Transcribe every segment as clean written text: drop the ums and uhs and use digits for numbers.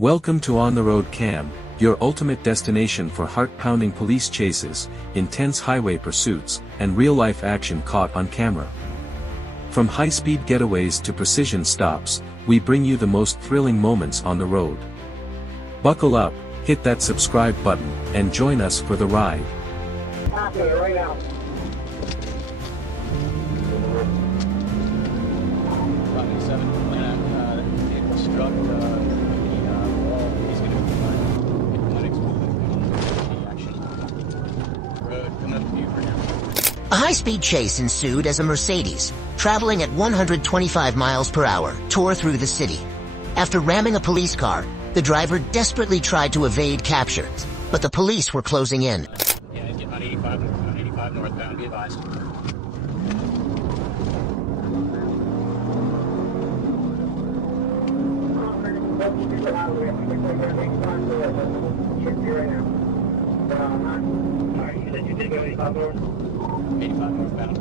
Welcome to On the Road Cam, your ultimate destination for heart-pounding police chases, intense highway pursuits, and real-life action caught on camera. From high-speed getaways to precision stops, we bring you the most thrilling moments on the road. Buckle up, hit that subscribe button, and join us for the ride. Okay, right now. Vehicle struck the wall. He's going to be clinics with action. Road coming up to you for now. A high-speed chase ensued as a Mercedes, traveling at 125 miles per hour, tore through the city. After ramming a police car, the driver desperately tried to evade capture, but the police were closing in. Yeah, he's getting on 85 northbound, be advised. Alright, you said you did go 85 north? 85 northbound.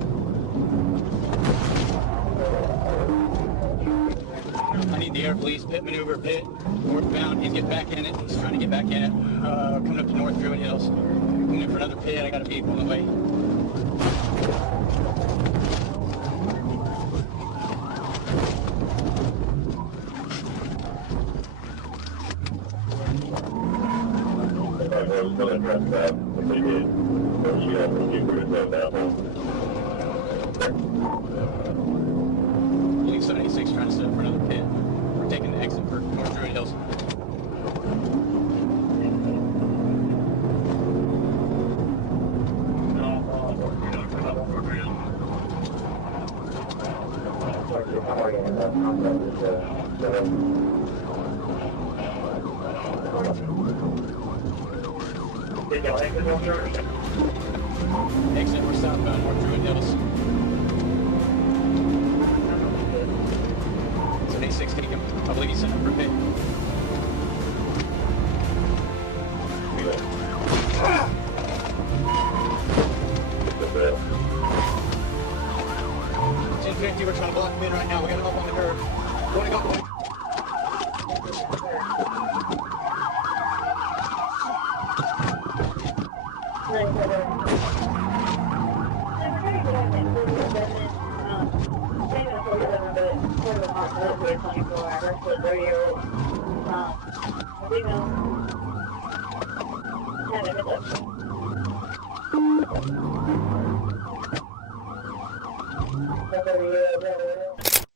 I need the air police, pit maneuver, pit, northbound. He's getting back in it. He's trying to get back in it. Coming up to North Druid Hills. Coming in for another pit. I got a vehicle on the way. I was going to address that, but they did. So you have to keep yourself down. Leave 76 trying to set up for another pit. We're taking the exit for North Druid Hills. Did y'all exit on there? Exit, we're southbound North Druid Hills. 76 take him. I believe he's sent up for a pit. Ten 50, we're trying to block him in right now. We got him up on the curb. Going up.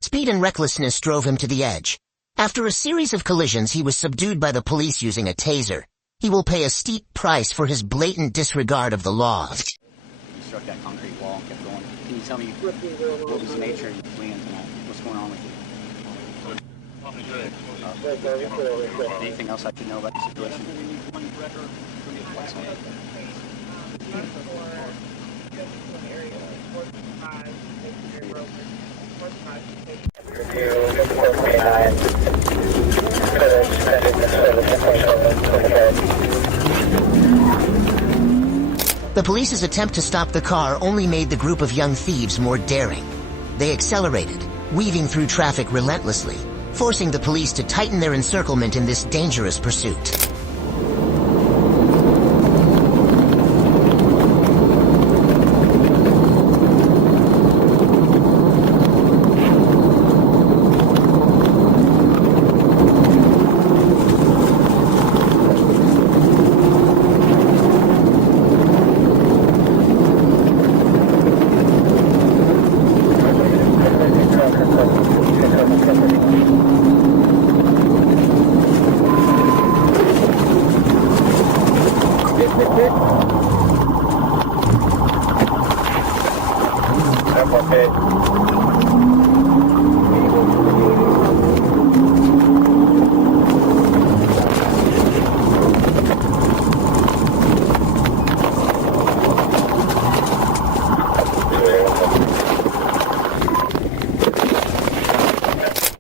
Speed and recklessness drove him to the edge. After a series of collisions, he was subdued by the police using a taser. He will pay a steep price for his blatant disregard of the law. He struck that concrete wall and kept going. Can you tell me what was the nature of the land tonight? What's going on with you? Anything else I should know about the situation? The police's attempt to stop the car only made the group of young thieves more daring. They accelerated, weaving through traffic relentlessly, forcing the police to tighten their encirclement in this dangerous pursuit.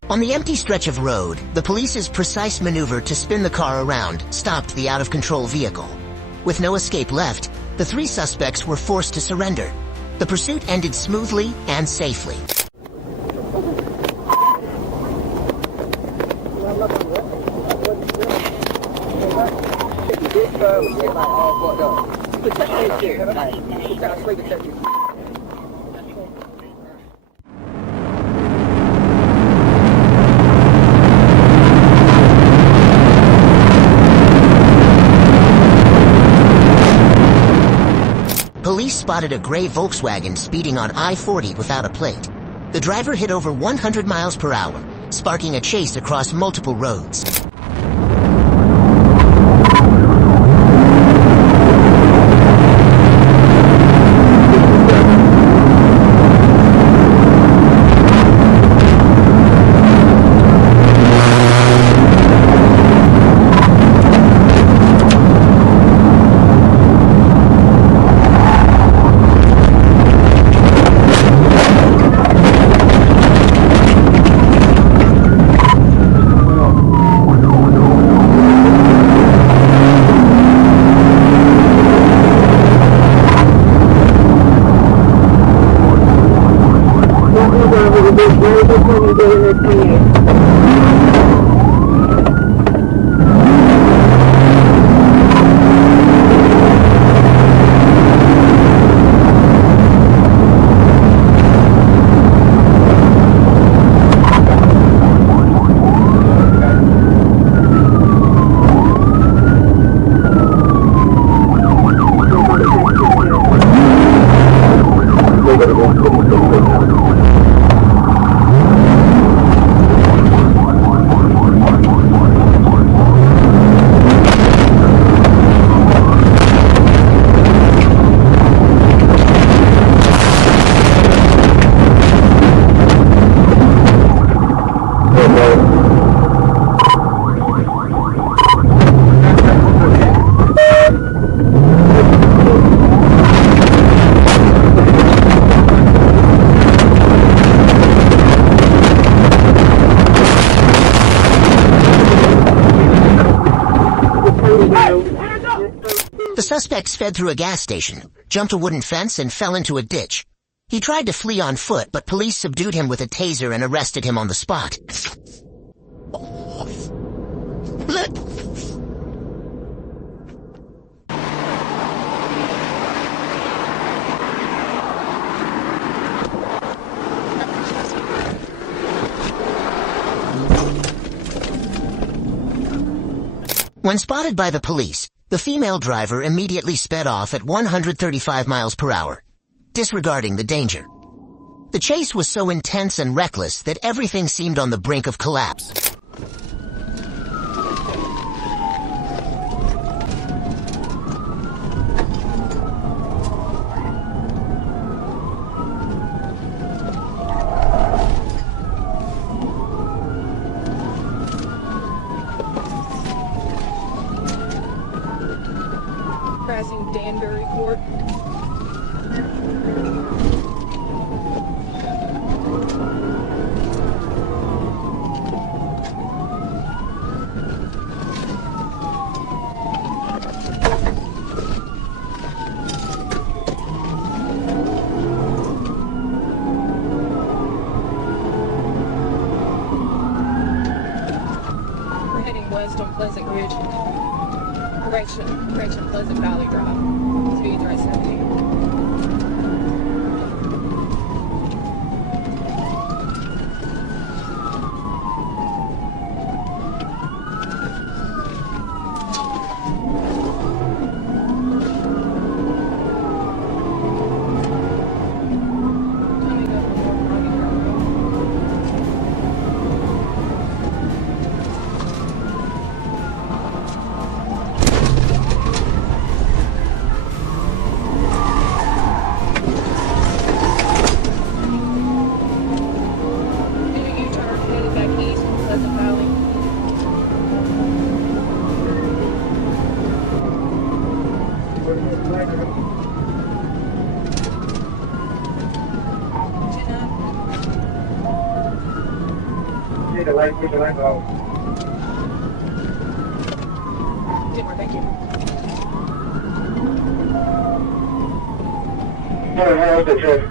On the empty stretch of road, the police's precise maneuver to spin the car around stopped the out-of-control vehicle. With no escape left, the three suspects were forced to surrender. The pursuit ended smoothly and safely. Get like all fucked up. Protect that shit. You gotta straight protect it. Police spotted a gray Volkswagen speeding on I-40 without a plate. The driver hit over 100 miles per hour, sparking a chase across multiple roads. The suspect sped through a gas station, jumped a wooden fence, and fell into a ditch. He tried to flee on foot, but police subdued him with a taser and arrested him on the spot. When spotted by the police, the female driver immediately sped off at 135 miles per hour, disregarding the danger. The chase was so intense and reckless that everything seemed on the brink of collapse. Crossing Danbury Court. We're heading west on Pleasant Ridge. Direction Pleasant Valley Drive. Speed right 70. Coming up on North Rocky Road. Did a U-turn, headed back east from Pleasant Valley. Take the light, put the light off. Didn't work, thank you. How's the trip?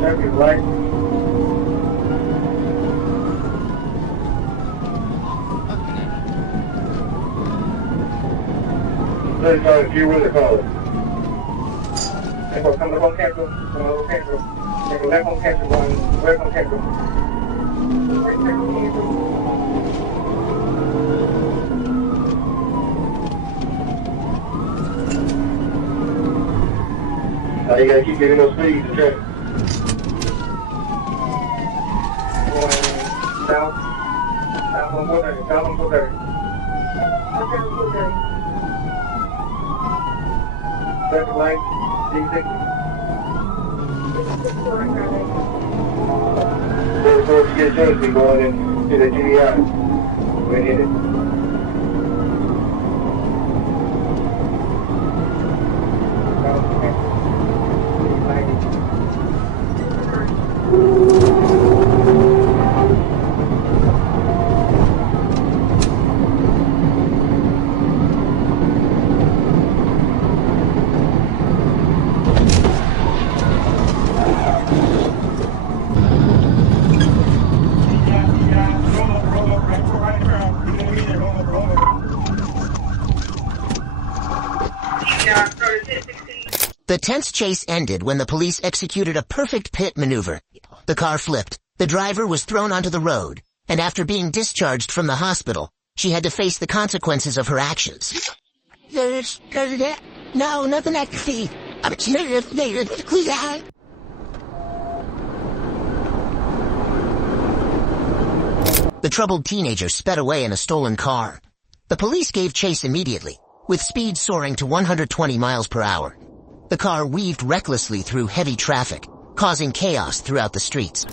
Traffic light. Let's try a few with the call. Come to home capital. Take a left home capital, going right home capital. Now you gotta keep getting those speeds to check. Going south on 430, south on 430. Traffic light, D60. Before you get a chance, be going into the GDI. We hit it. The tense chase ended when the police executed a perfect pit maneuver. The car flipped, the driver was thrown onto the road, and after being discharged from the hospital, she had to face the consequences of her actions. No, nothing I can see. The troubled teenager sped away in a stolen car. The police gave chase immediately, with speed soaring to 120 miles per hour. The car weaved recklessly through heavy traffic, causing chaos throughout the streets.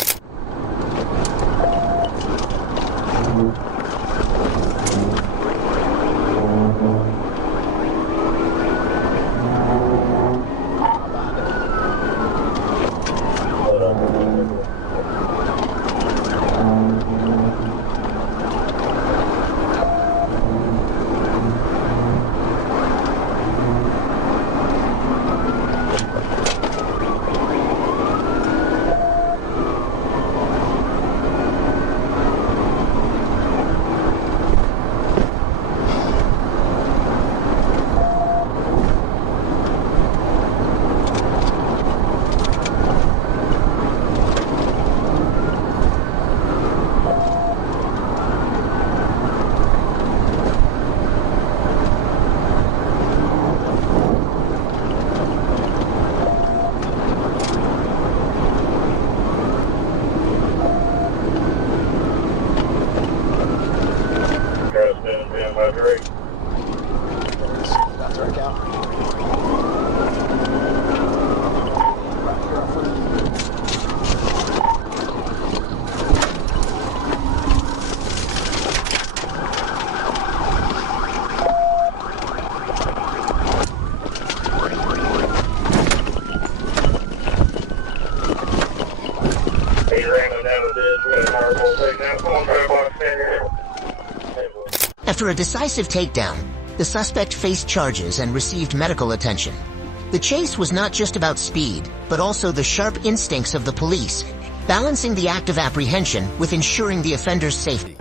After a decisive takedown, the suspect faced charges and received medical attention. The chase was not just about speed, but also the sharp instincts of the police, balancing the act of apprehension with ensuring the offender's safety.